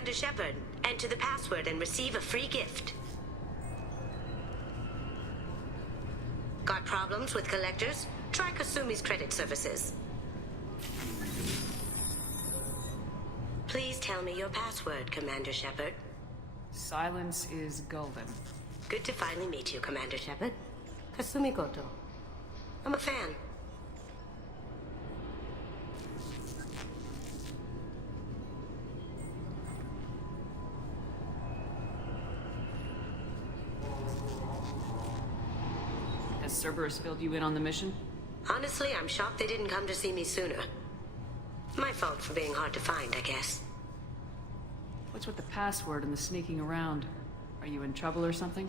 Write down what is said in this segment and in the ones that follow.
Commander Shepard. Enter the password and receive a free gift. Got problems with collectors? Try Kasumi's credit services. Please tell me your password, Commander Shepard. Silence is golden. Good to finally meet you, Commander Shepard. Kasumi Goto. I'm a fan. Has Cerberus filled you in on the mission? Honestly, I'm shocked they didn't come to see me sooner. My fault for being hard to find, I guess. What's with the password and the sneaking around? Are you in trouble or something?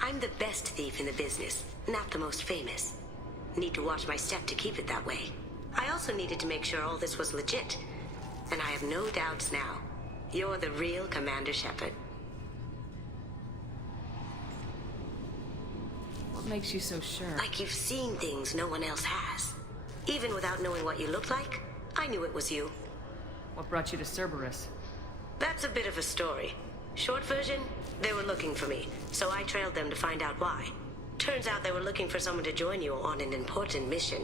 I'm the best thief in the business, not the most famous. Need to watch my step to keep it that way. I also needed to make sure all this was legit. And I have no doubts now. You're the real Commander Shepard. What makes you so sure? Like you've seen things no one else has. Even without knowing what you looked like, I knew it was you. What brought you to Cerberus? That's a bit of a story. Short version, they were looking for me, so I trailed them to find out why. Turns out they were looking for someone to join you on an important mission,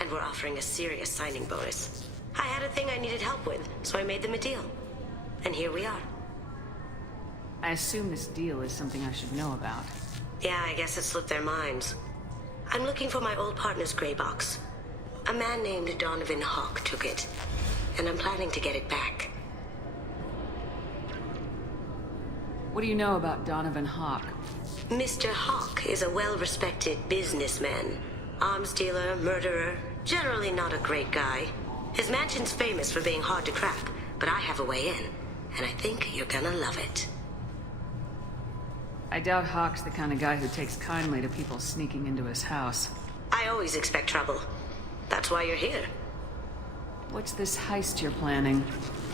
and were offering a serious signing bonus. I had a thing I needed help with, so I made them a deal. And here we are. I assume this deal is something I should know about. Yeah, I guess it slipped their minds. I'm looking for my old partner's gray box. A man named Donovan Hawk took it, and I'm planning to get it back. What do you know about Donovan Hawk? Mr. Hawk is a well-respected businessman. Arms dealer, murderer, generally not a great guy. His mansion's famous for being hard to crack, but I have a way in, and I think you're gonna love it. I doubt Hawk's the kind of guy who takes kindly to people sneaking into his house. I always expect trouble. That's why you're here. What's this heist you're planning?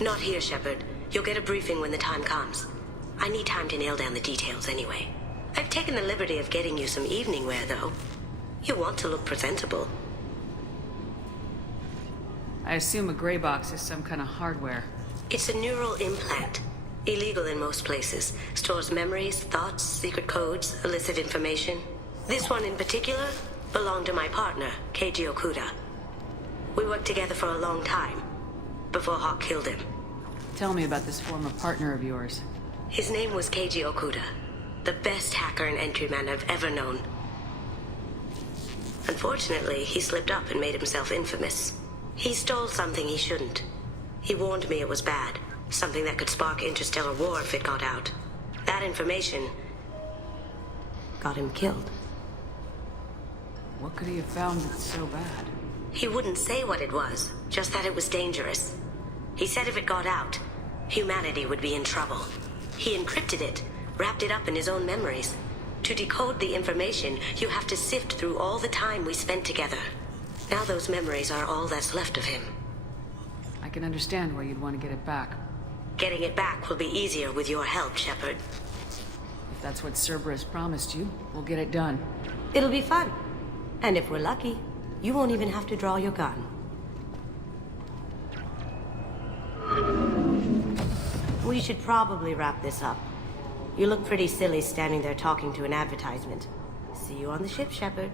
Not here, Shepard. You'll get a briefing when the time comes. I need time to nail down the details anyway. I've taken the liberty of getting you some evening wear, though. You want to look presentable. I assume a gray box is some kind of hardware. It's a neural implant. Illegal in most places. Stores memories, thoughts, secret codes, illicit information. This one in particular belonged to my partner, Keiji Okuda. We worked together for a long time, before Hawk killed him. Tell me about this former partner of yours. His name was Keiji Okuda, the best hacker and entryman I've ever known. Unfortunately, he slipped up and made himself infamous. He stole something he shouldn't. He warned me it was bad, something that could spark interstellar war if it got out. That information got him killed. What could he have found that's so bad? He wouldn't say what it was, just that it was dangerous. He said if it got out, humanity would be in trouble. He encrypted it, wrapped it up in his own memories. To decode the information, you have to sift through all the time we spent together. Now those memories are all that's left of him. I can understand why you'd want to get it back. Getting it back will be easier with your help, Shepard. If that's what Cerberus promised you, we'll get it done. It'll be fun. And if we're lucky, you won't even have to draw your gun. We should probably wrap this up. You look pretty silly standing there talking to an advertisement. See you on the ship, Shepard.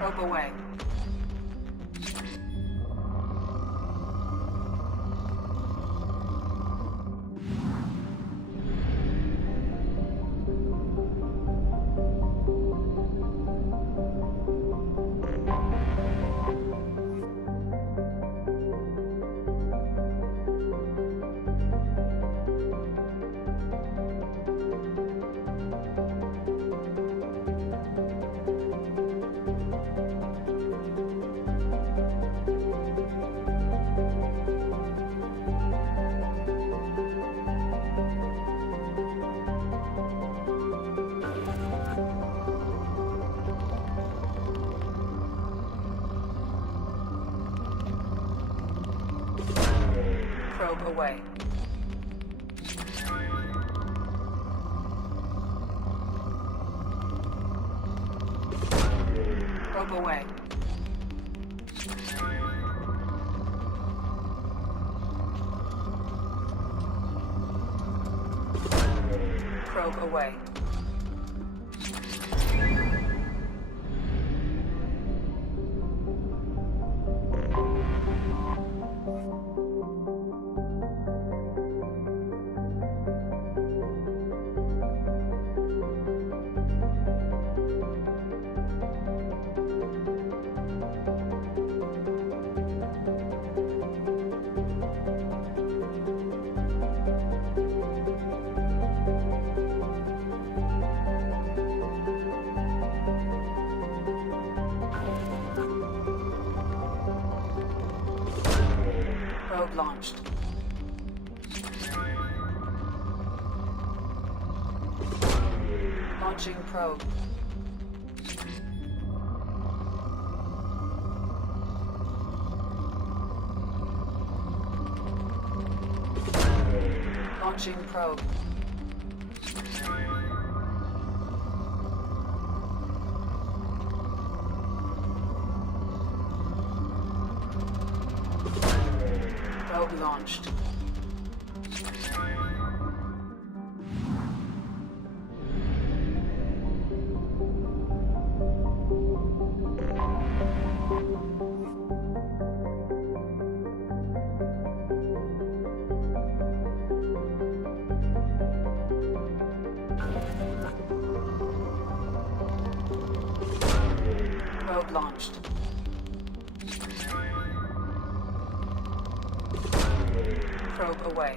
Rope away. Come. Probe away. Probe away. Probe away. Probe launched. Launching probe. Launching probe. Probe launched. Probe launched. Probe away.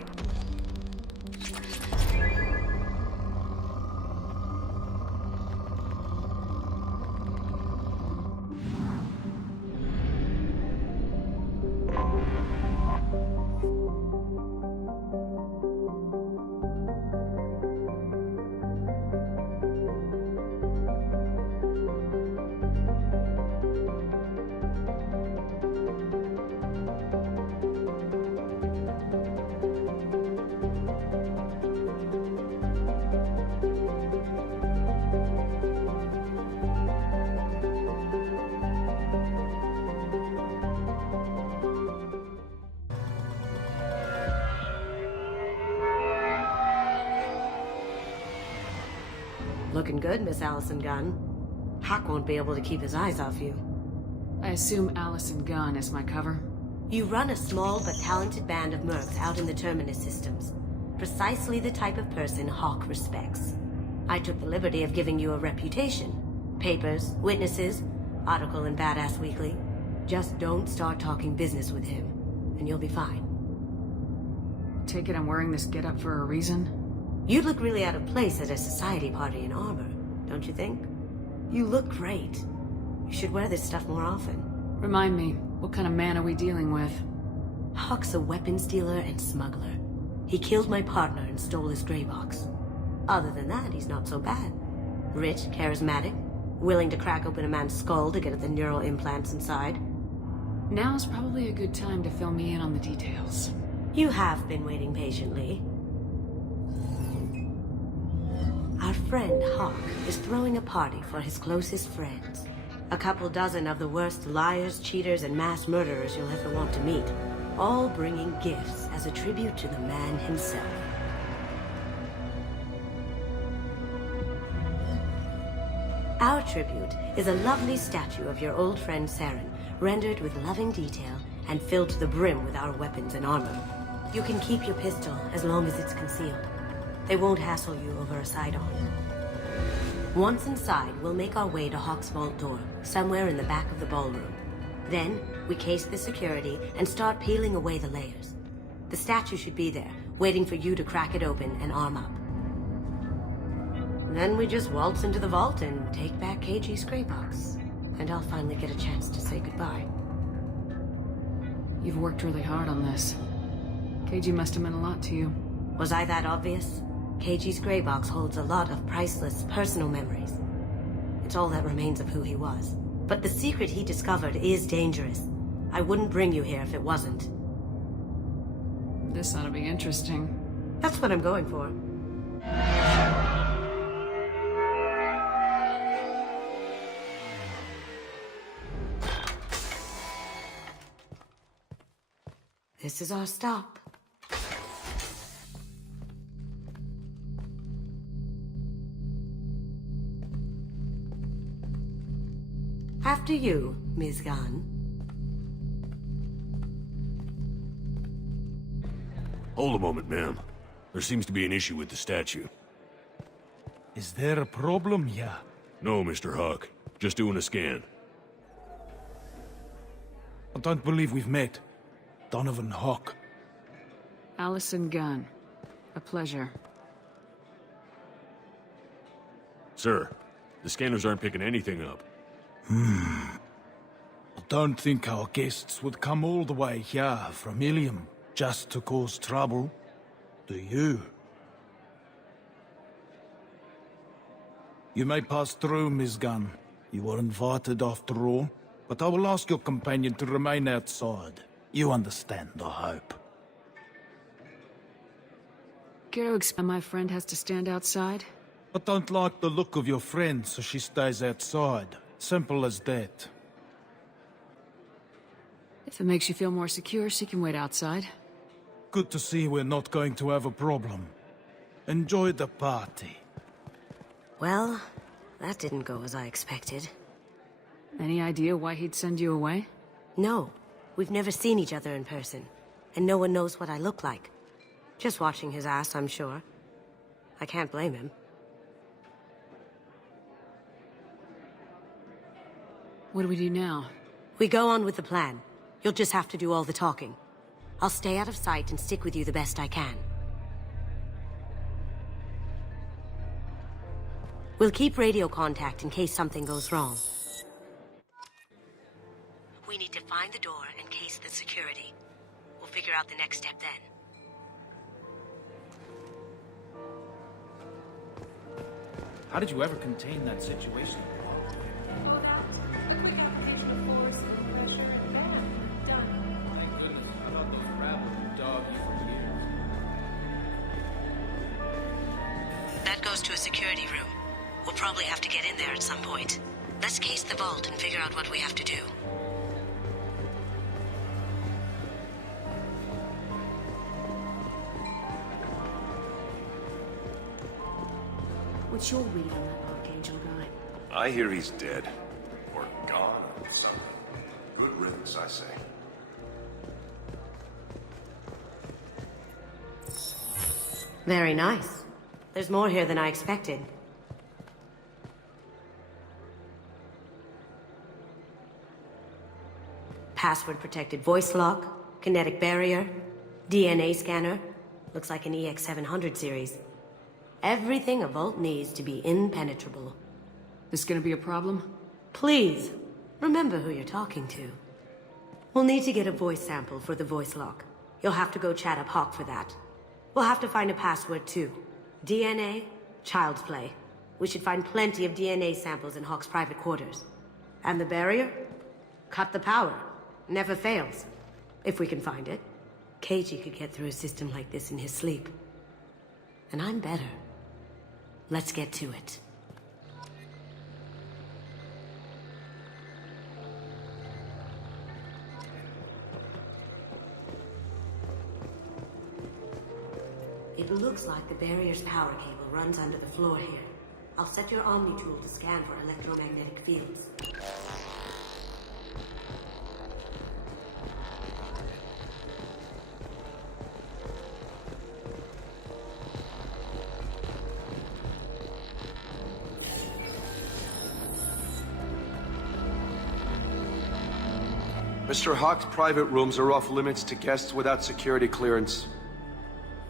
Looking good, Miss Allison Gunn. Hawk won't be able to keep his eyes off you. I assume Allison Gunn is my cover? You run a small but talented band of mercs out in the Terminus systems. Precisely the type of person Hawk respects. I took the liberty of giving you a reputation. Papers, witnesses, article in Badass Weekly. Just don't start talking business with him, and you'll be fine. Take it I'm wearing this getup for a reason? You'd look really out of place at a society party in armor, don't you think? You look great. You should wear this stuff more often. Remind me, what kind of man are we dealing with? Hawk's a weapons dealer and smuggler. He killed my partner and stole his gray box. Other than that, he's not so bad. Rich, charismatic, willing to crack open a man's skull to get at the neural implants inside. Now's probably a good time to fill me in on the details. You have been waiting patiently. Our friend Hawk is throwing a party for his closest friends. A couple dozen of the worst liars, cheaters, and mass murderers you'll ever want to meet. All bringing gifts as a tribute to the man himself. Our tribute is a lovely statue of your old friend Saren, rendered with loving detail and filled to the brim with our weapons and armor. You can keep your pistol as long as it's concealed. They won't hassle you over a sidearm. Once inside, we'll make our way to Hawk's vault door, somewhere in the back of the ballroom. Then, we case the security and start peeling away the layers. The statue should be there, waiting for you to crack it open and arm up. Then we just waltz into the vault and take back KG's gray box. And I'll finally get a chance to say goodbye. You've worked really hard on this. KG must have meant a lot to you. Was I that obvious? KG's gray box holds a lot of priceless personal memories. It's all that remains of who he was. But the secret he discovered is dangerous. I wouldn't bring you here if it wasn't. This ought to be interesting. That's what I'm going for. This is our stop. After you, Ms. Gunn. Hold a moment, ma'am. There seems to be an issue with the statue. Is there a problem here? No, Mr. Huck. Just doing a scan. I don't believe we've met. Donovan Hawk. Allison Gunn. A pleasure. Sir, the scanners aren't picking anything up. I don't think our guests would come all the way here from Ilium just to cause trouble. Do you? You may pass through, Miss Gunn. You were invited after all, but I will ask your companion to remain outside. You understand, I hope. Care to explain my friend has to stand outside? I don't like the look of your friend, so she stays outside. Simple as that. If it makes you feel more secure, she can wait outside. Good to see we're not going to have a problem. Enjoy the party. Well, that didn't go as I expected. Any idea why he'd send you away? No, we've never seen each other in person, and no one knows what I look like. Just watching his ass, I'm sure. I can't blame him. What do we do now? We go on with the plan. You'll just have to do all the talking. I'll stay out of sight and stick with you the best I can. We'll keep radio contact in case something goes wrong. We need to find the door and case the security. We'll figure out the next step then. How did you ever contain that situation? That goes to a security room. We'll probably have to get in there at some point. Let's case the vault and figure out what we have to do. What's your read on that Archangel guy? I hear he's dead. Or gone or something. Good riddance, I say. Very nice. There's more here than I expected. Password-protected voice lock, kinetic barrier, DNA scanner. Looks like an EX700 series. Everything a vault needs to be impenetrable. This gonna be a problem? Please, remember who you're talking to. We'll need to get a voice sample for the voice lock. You'll have to go chat up Hawk for that. We'll have to find a password too. DNA, child's play. We should find plenty of DNA samples in Hawk's private quarters. And the barrier? Cut the power. Never fails. If we can find it. Keiji could get through a system like this in his sleep. And I'm better. Let's get to it. It looks like the barrier's power cable runs under the floor here. I'll set your Omni tool to scan for electromagnetic fields. Mr. Hawk's private rooms are off limits to guests without security clearance.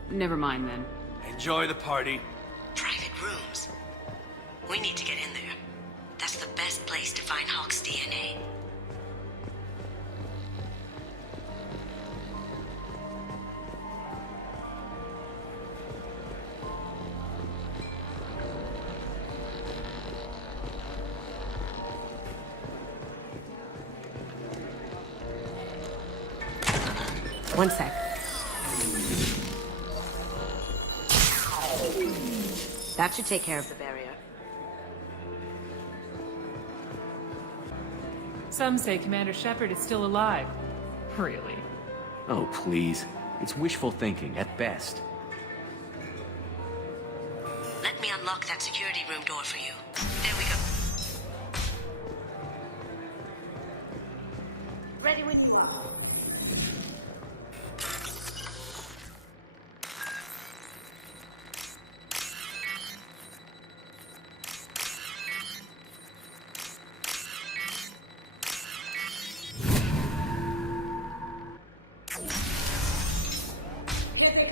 Never mind then. Enjoy the party. Private rooms. We need to get in there. That's the best place to find Hawk's DNA. One sec. That should take care of the barrier. Some say Commander Shepard is still alive. Really? Oh, please. It's wishful thinking, at best. Let me unlock that security room door for you. There we go. Ready when you are.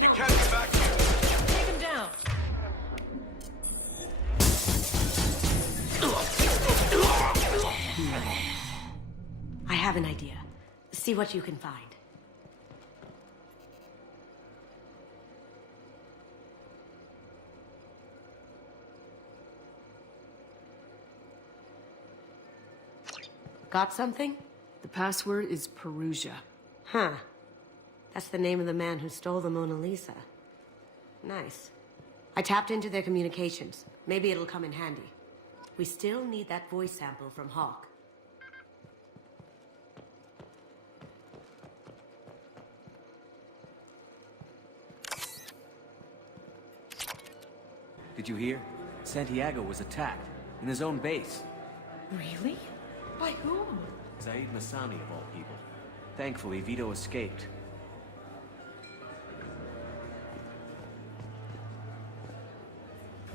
You can't get back here. Take him down. I have an idea. See what you can find. Got something? The password is Perugia. Huh. That's the name of the man who stole the Mona Lisa. Nice. I tapped into their communications. Maybe it'll come in handy. We still need that voice sample from Hawk. Did you hear? Santiago was attacked, in his own base. Really? By whom? Zaid Masami, of all people. Thankfully, Vito escaped.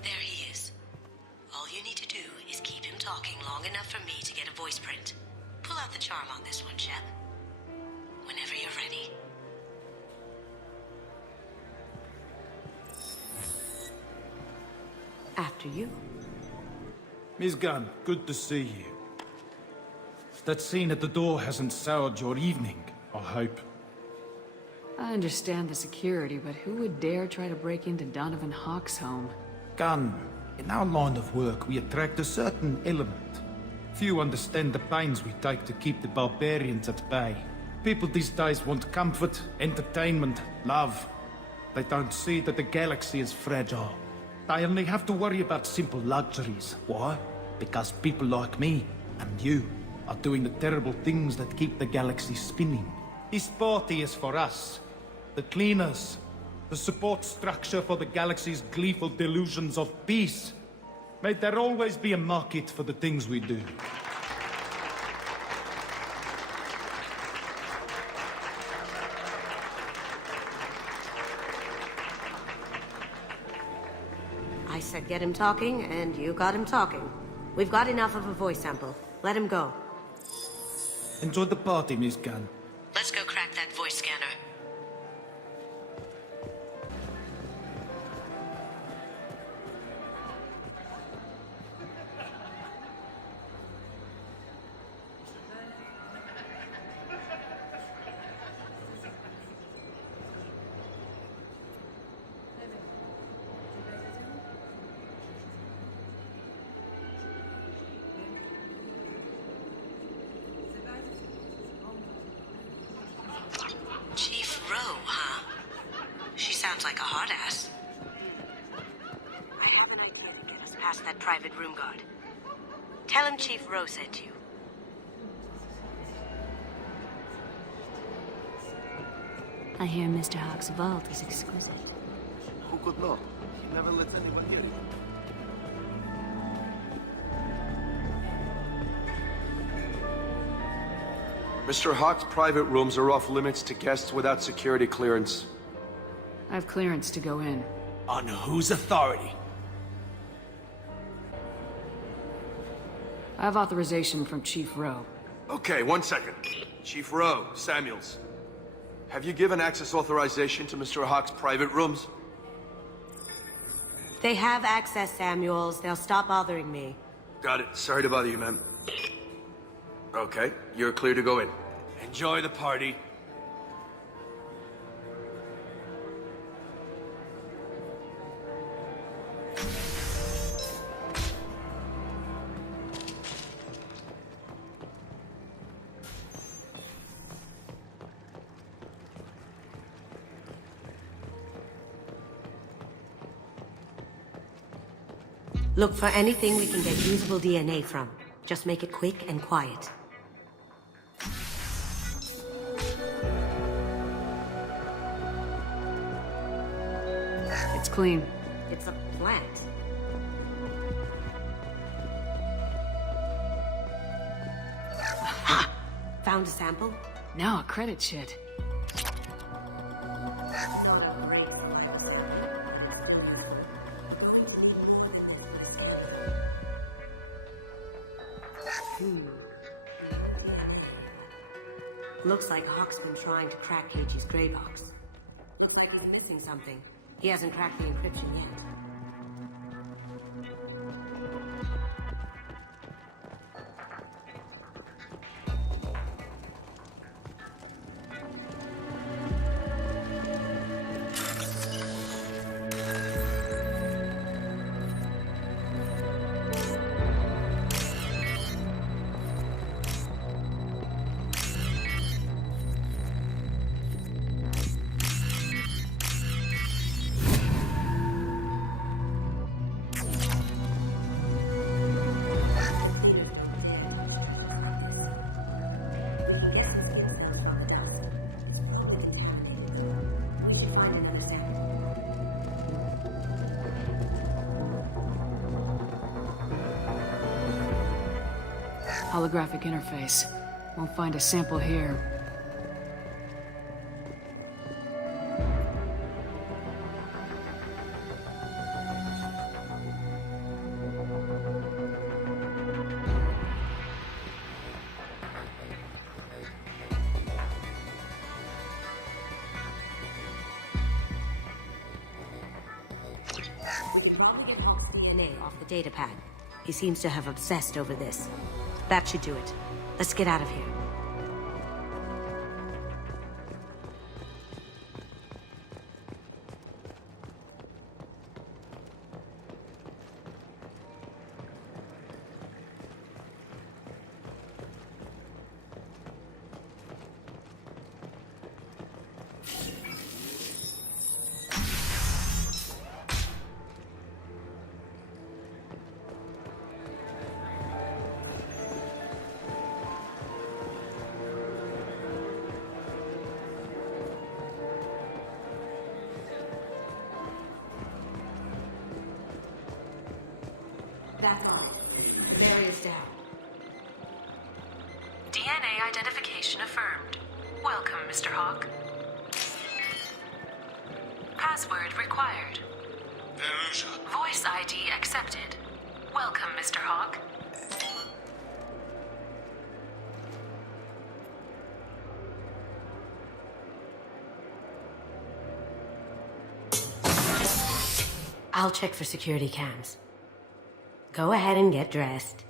There he is. All you need to do is keep him talking long enough for me to get a voice print. Pull out the charm on this one, Shep. Whenever you're ready. After you. Miss Gunn, good to see you. That scene at the door hasn't soured your evening, I hope. I understand the security, but who would dare try to break into Donovan Hawk's home? Gunn, in our line of work, we attract a certain element. Few understand the pains we take to keep the barbarians at bay. People these days want comfort, entertainment, love. They don't see that the galaxy is fragile. They only have to worry about simple luxuries. Why? Because people like me and you are doing the terrible things that keep the galaxy spinning. This party is for us, the cleaners, the support structure for the galaxy's gleeful delusions of peace. May there always be a market for the things we do. I said get him talking, and you got him talking. We've got enough of a voice sample. Let him go. Enjoy the party, Miss Gunn. Let's go crack that voice scanner. Chief Rowe, huh? She sounds like a hard ass. I have an idea to get us past that private room guard. Tell him Chief Rowe sent you. I hear Mr. Hawk's vault is exquisite. Who could know? He never lets anyone get it. Mr. Hawk's private rooms are off limits to guests without security clearance. I have clearance to go in. On whose authority? I have authorization from Chief Rowe. Okay, 1 second. Chief Rowe, Samuels. Have you given access authorization to Mr. Hawk's private rooms? They have access, Samuels. They'll stop bothering me. Got it. Sorry to bother you, ma'am. Okay, you're clear to go in. Enjoy the party. Look for anything we can get usable DNA from. Just make it quick and quiet. It's clean. It's a plant. Ha! Found a sample? Now a credit sheet. Looks like Hawk's been trying to crack Keiichi's gray box. Looks like he's missing something. He hasn't cracked the encryption yet. Holographic interface. Won't find a sample here. DNA off the datapad. He seems to have obsessed over this. That should do it. Let's get out of here. That's all. The area's down. DNA identification affirmed. Welcome, Mr. Hawk. Password required. Veruja. Voice ID accepted. Welcome, Mr. Hawk. I'll check for security cams. Go ahead and get dressed.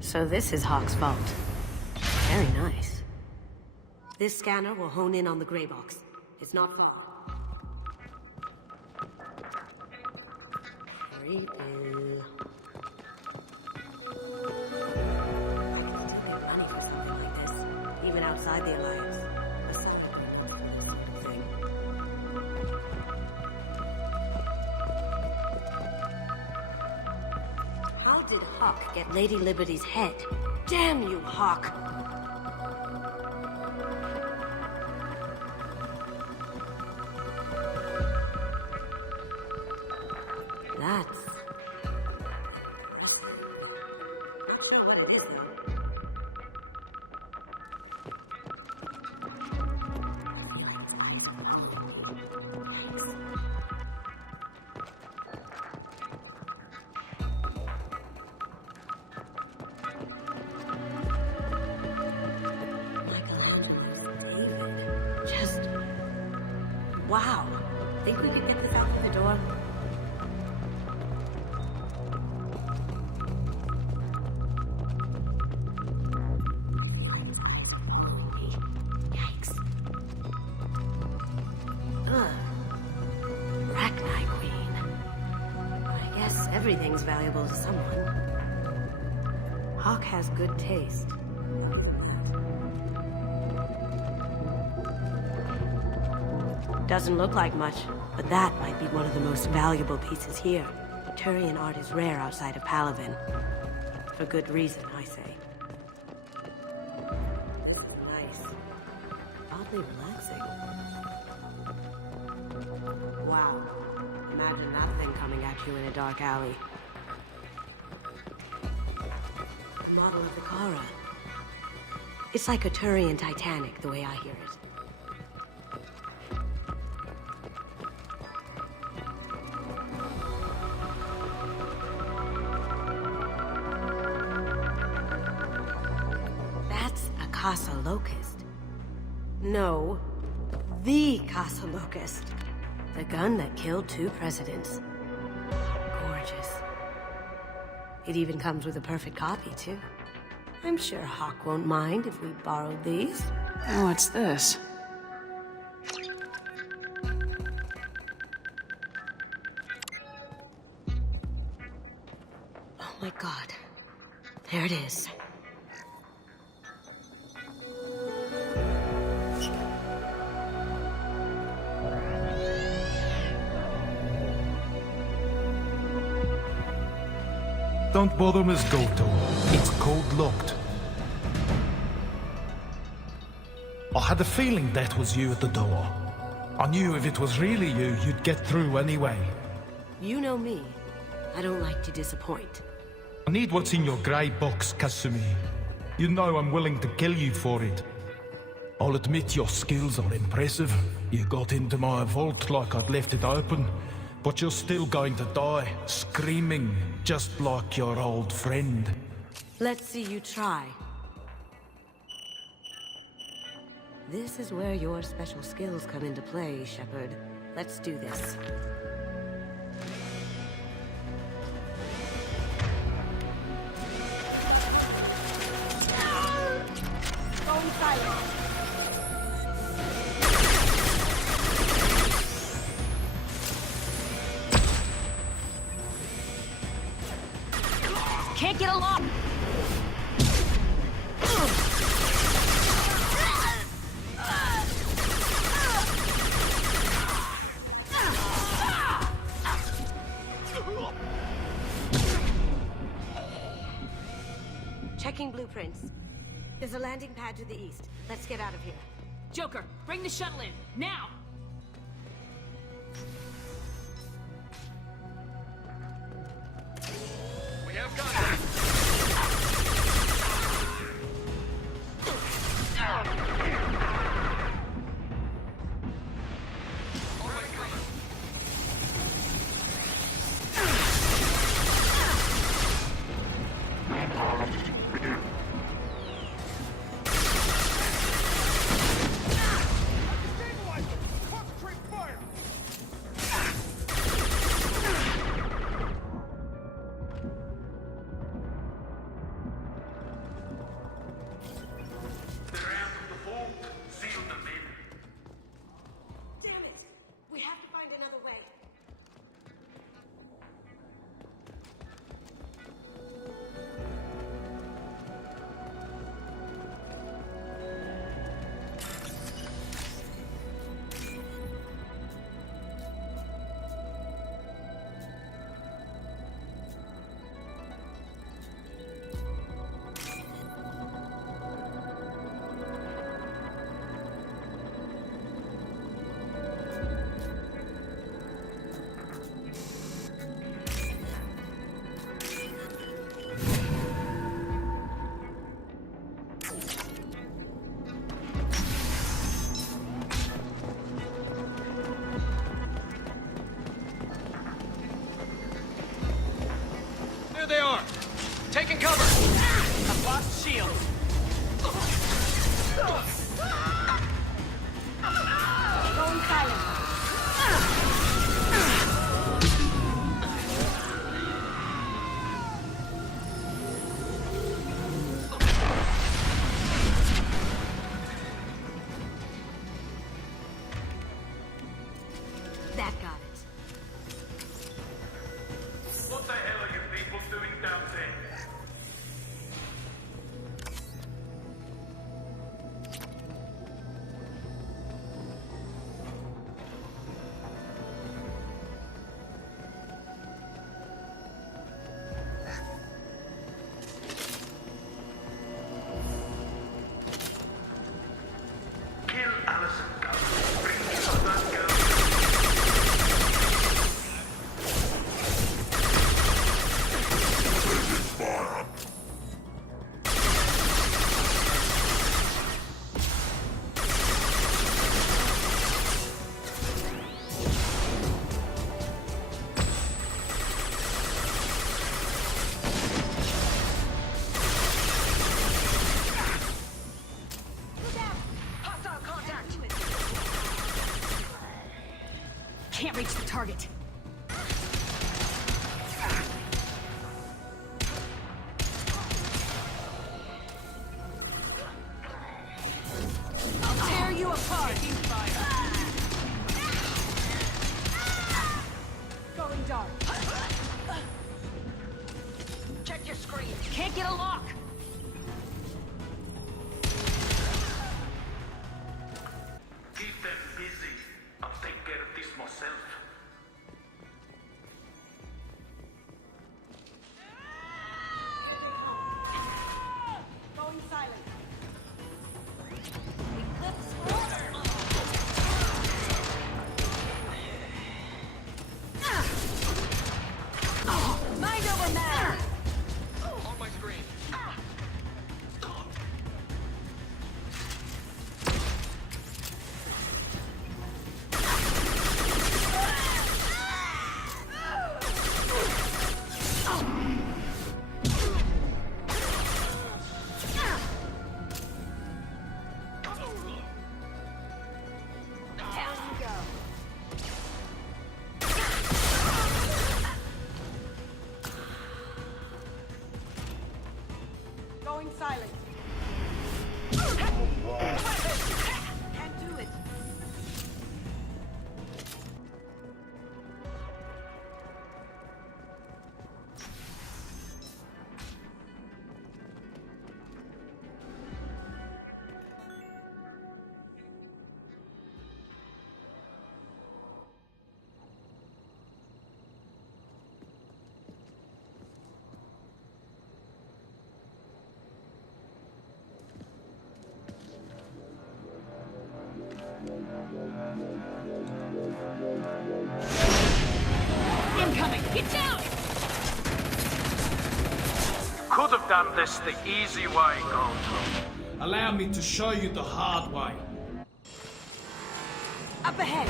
So this is Hawk's vault. Very nice. This scanner will hone in on the gray box. It's not far. Creepy. I can still get money for something like this, even outside the Alliance. Or something. How did Hawk get Lady Liberty's head? Damn you, Hawk! that's... Not sure what it is, though. Wow. Think we could get this out through the door? Yikes. Ugh. Arachnite Queen. I guess everything's valuable to someone. Hawk has good taste. Doesn't look like much, but that might be one of the most valuable pieces here. Turian art is rare outside of Palaven. For good reason, I say. Nice. Oddly relaxing. Wow. Imagine that thing coming at you in a dark alley. The model of the Kara. It's like a Turian Titanic, the way I hear it. Casa Locust. No, the Casa Locust. The gun that killed 2 presidents. Gorgeous. It even comes with a perfect copy, too. I'm sure Hawk won't mind if we borrowed these. What's this? Oh my god. There it is. Don't bother, Miss Goto. It's code-locked. I had a feeling that was you at the door. I knew if it was really you, you'd get through anyway. You know me. I don't like to disappoint. I need what's in your grey box, Kasumi. You know I'm willing to kill you for it. I'll admit your skills are impressive. You got into my vault like I'd left it open. But you're still going to die, screaming, just like your old friend. Let's see you try. This is where your special skills come into play, Shepard. Let's do this. Phone silent. Can't get along! Checking blueprints. There's a landing pad to the east. Let's get out of here. Joker, bring the shuttle in, now! We have contact. shields! Going silent. That got it. What the hell are you people doing down there? Kill Allison Gunn. Bring me that girl. Can't reach the target. I'll tear you apart. Going dark. Check your screen. Can't get a lock. Keep them busy. I'll take care of this myself. Going silent. Eclipse order. Mind over matter. On my screen. Down you go. Going silent. Can't do it. Incoming! Get down! Could have done this the easy way, Gold. Allow me to show you the hard way. Up ahead!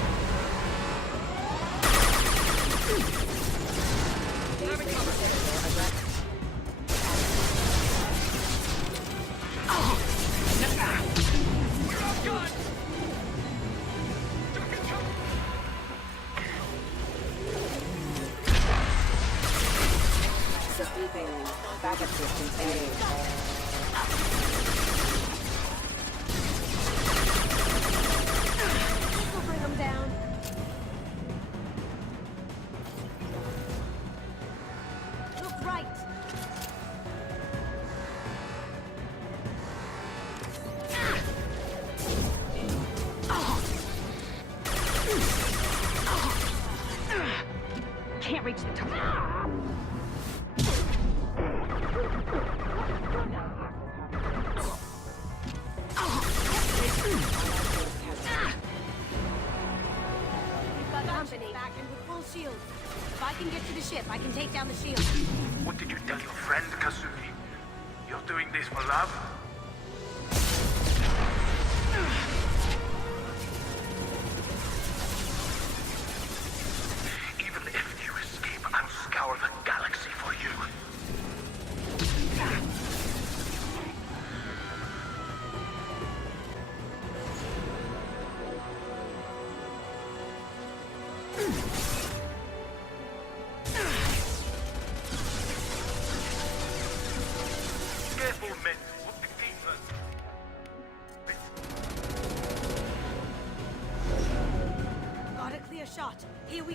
Backup systems engaged. We'll bring them down. Look right. Can't reach the target. We've got company back and with full shields. If I can get to the ship, I can take down the shield. What did you tell your friend, Kasumi? You're doing this for love? Even if you escape, I'll scour the galaxy for you.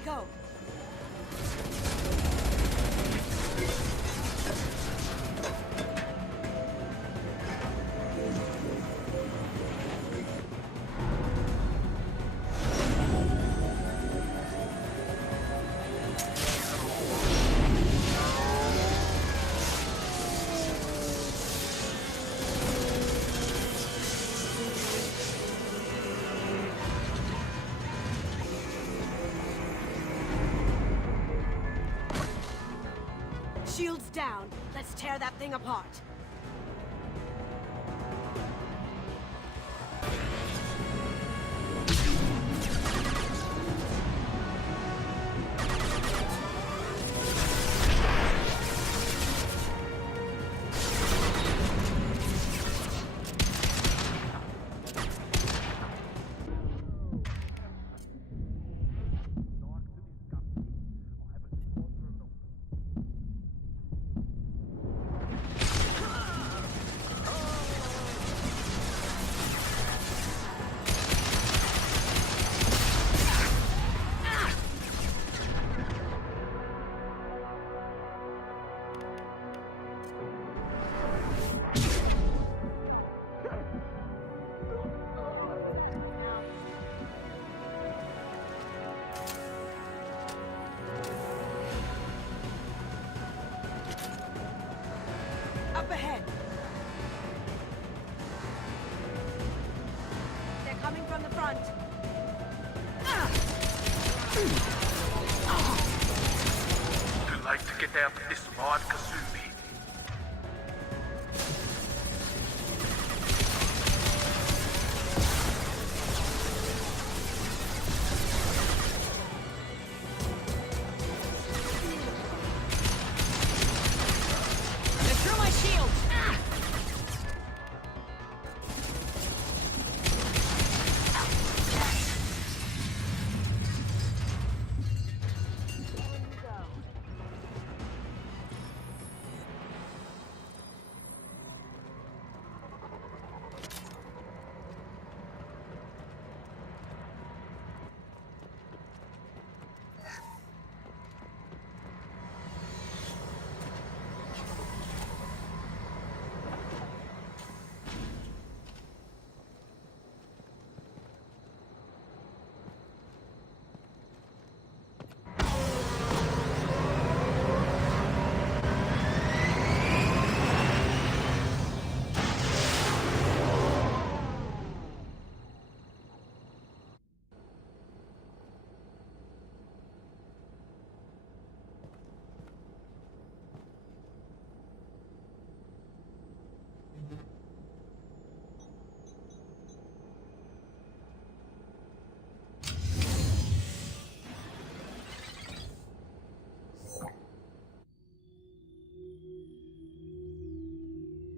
go. Shields down. Let's tear that thing apart. Up ahead. They're coming from the front. Would you like to get out of this mod, Kasumi? They're through my shields.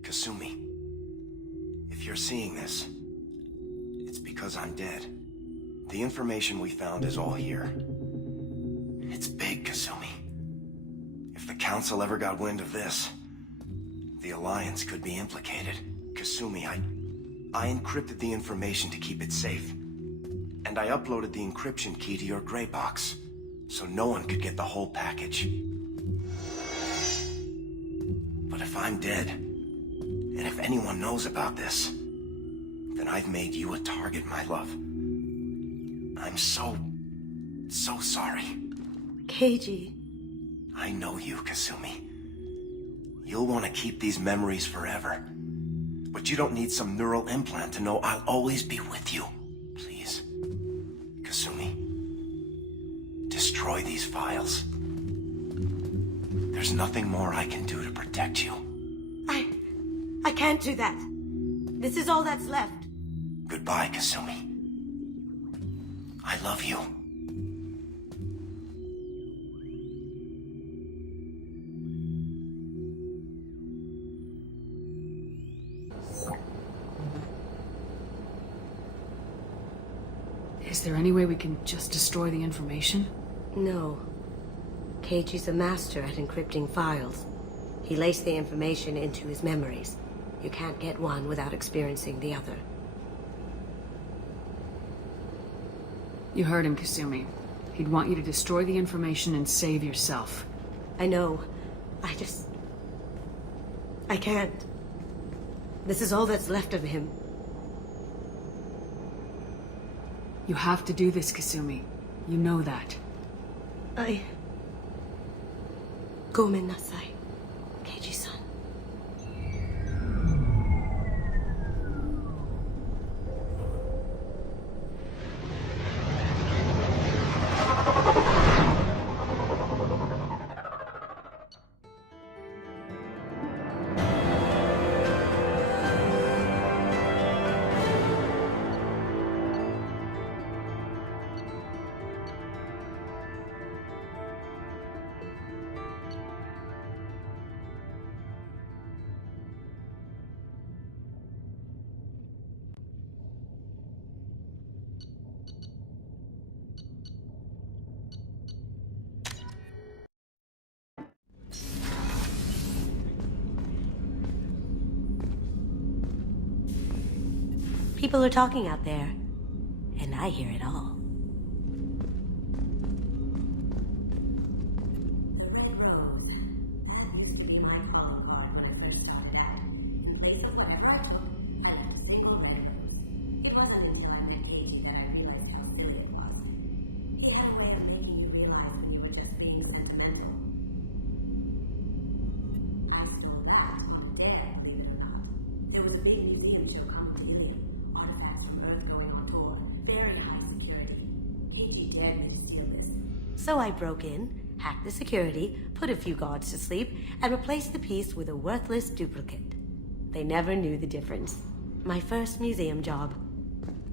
Kasumi, if you're seeing this, it's because I'm dead. The information we found is all here. It's big, Kasumi. If the Council ever got wind of this, the Alliance could be implicated. Kasumi, I encrypted the information to keep it safe. And I uploaded the encryption key to your gray box, so no one could get the whole package. But if I'm dead, and if anyone knows about this, then I've made you a target, my love. I'm so sorry. Keiji. I know you, Kasumi. You'll want to keep these memories forever. But you don't need some neural implant to know I'll always be with you. Please, Kasumi, destroy these files. There's nothing more I can do to protect you. I can't do that. This is all that's left. Goodbye, Kasumi. I love you. Is there any way we can just destroy the information? No. Keiji's a master at encrypting files. He laced the information into his memories. You can't get one without experiencing the other. You heard him, Kasumi. He'd want you to destroy the information and save yourself. I know. I can't. This is all that's left of him. You have to do this, Kasumi. You know that. Gomen nasai, Keiji-san. People are talking out there, and I hear it all. The Red Rose. That used to be my calling card when I first started out. In place of whatever I took, I left a single red rose. It wasn't until I met Keiji that I realized how silly it was. He had a way of making you realize when you were just being sentimental. I stole that on a dare, believe it or not. There was a big museum show coming to Ilium. Artifacts from Earth going on tour. Very high security. Keiji dared me to steal this. So I broke in, hacked the security, put a few guards to sleep, and replaced the piece with a worthless duplicate. They never knew the difference. My first museum job.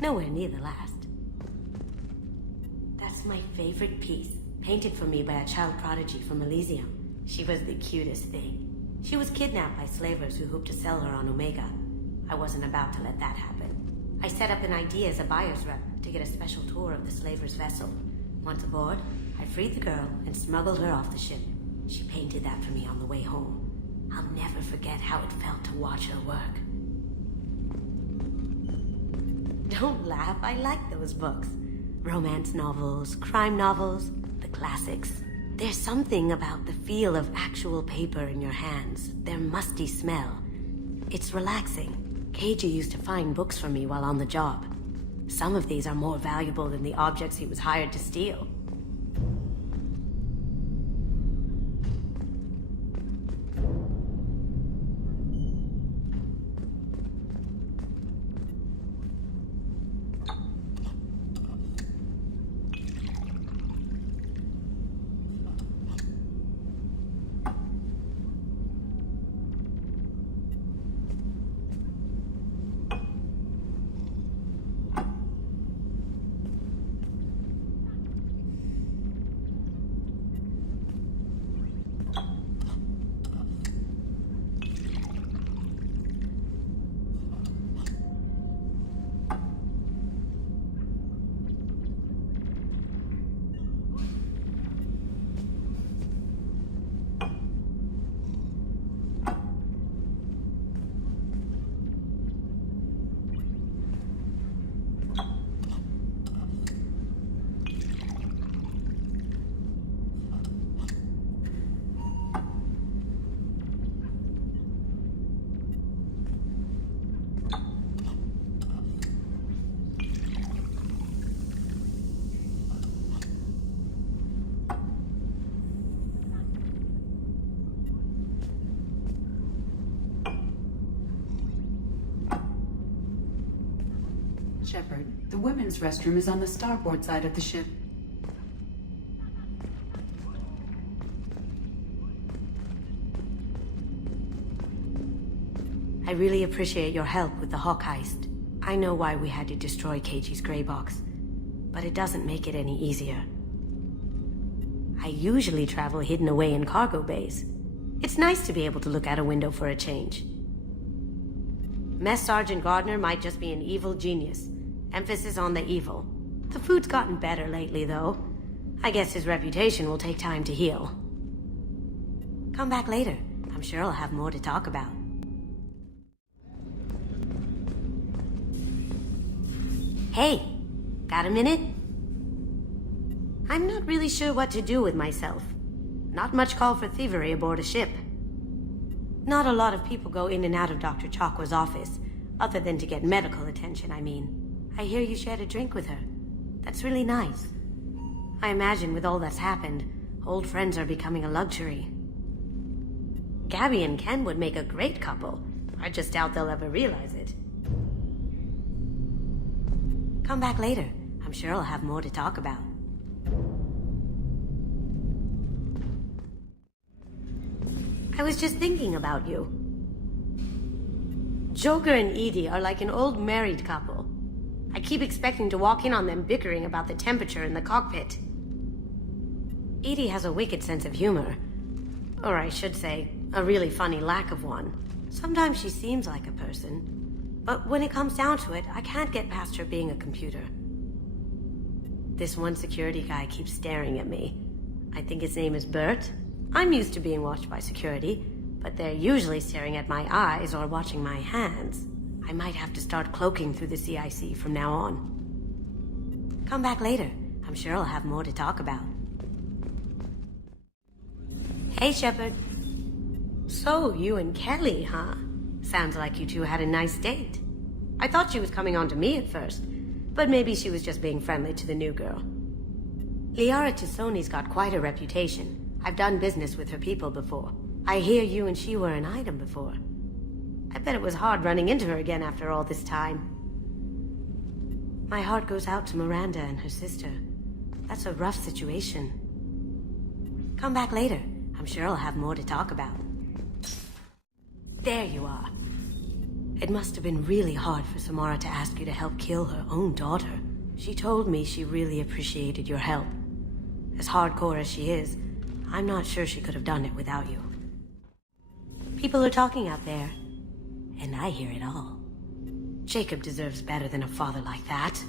Nowhere near the last. That's my favorite piece, painted for me by a child prodigy from Elysium. She was the cutest thing. She was kidnapped by slavers who hoped to sell her on Omega. I wasn't about to let that happen. I set up an ID as a buyer's rep to get a special tour of the slaver's vessel. Once aboard, I freed the girl and smuggled her off the ship. She painted that for me on the way home. I'll never forget how it felt to watch her work. Don't laugh, I like those books. Romance novels, crime novels, the classics. There's something about the feel of actual paper in your hands, their musty smell. It's relaxing. Keiji used to find books for me while on the job. Some of these are more valuable than the objects he was hired to steal. Shepard, the women's restroom is on the starboard side of the ship. I really appreciate your help with the Hawk heist. I know why we had to destroy Keiji's gray box, but it doesn't make it any easier. I usually travel hidden away in cargo bays. It's nice to be able to look out a window for a change. Mess Sergeant Gardner might just be an evil genius. Emphasis on the evil. The food's gotten better lately, though. I guess his reputation will take time to heal. Come back later. I'm sure I'll have more to talk about. Hey, got a minute? I'm not really sure what to do with myself. Not much call for thievery aboard a ship. Not a lot of people go in and out of Dr. Chakwa's office, other than to get medical attention, I mean. I hear you shared a drink with her. That's really nice. I imagine with all that's happened, old friends are becoming a luxury. Gabby and Ken would make a great couple. I just doubt they'll ever realize it. Come back later. I'm sure I'll have more to talk about. I was just thinking about you. Joker and Edie are like an old married couple. I keep expecting to walk in on them bickering about the temperature in the cockpit. Edie has a wicked sense of humor. Or I should say, a really funny lack of one. Sometimes she seems like a person. But when it comes down to it, I can't get past her being a computer. This one security guy keeps staring at me. I think his name is Bert. I'm used to being watched by security, but they're usually staring at my eyes or watching my hands. I might have to start cloaking through the CIC from now on. Come back later. I'm sure I'll have more to talk about. Hey, Shepard. So, you and Kelly, huh? Sounds like you two had a nice date. I thought she was coming on to me at first, but maybe she was just being friendly to the new girl. Liara Tassoni's got quite a reputation. I've done business with her people before. I hear you and she were an item before. I bet it was hard running into her again after all this time. My heart goes out to Miranda and her sister. That's a rough situation. Come back later. I'm sure I'll have more to talk about. There you are. It must have been really hard for Samara to ask you to help kill her own daughter. She told me she really appreciated your help. As hardcore as she is, I'm not sure she could have done it without you. People are talking out there, and I hear it all. Jacob deserves better than a father like that.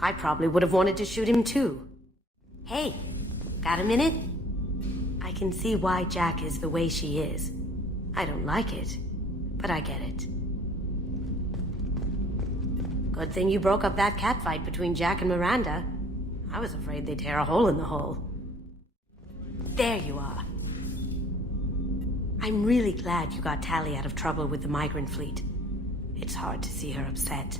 I probably would have wanted to shoot him too. Hey, got a minute? I can see why Jack is the way she is. I don't like it, but I get it. Good thing you broke up that catfight between Jack and Miranda. I was afraid they'd tear a hole in the hull. There you are. I'm really glad you got Tally out of trouble with the migrant fleet. It's hard to see her upset.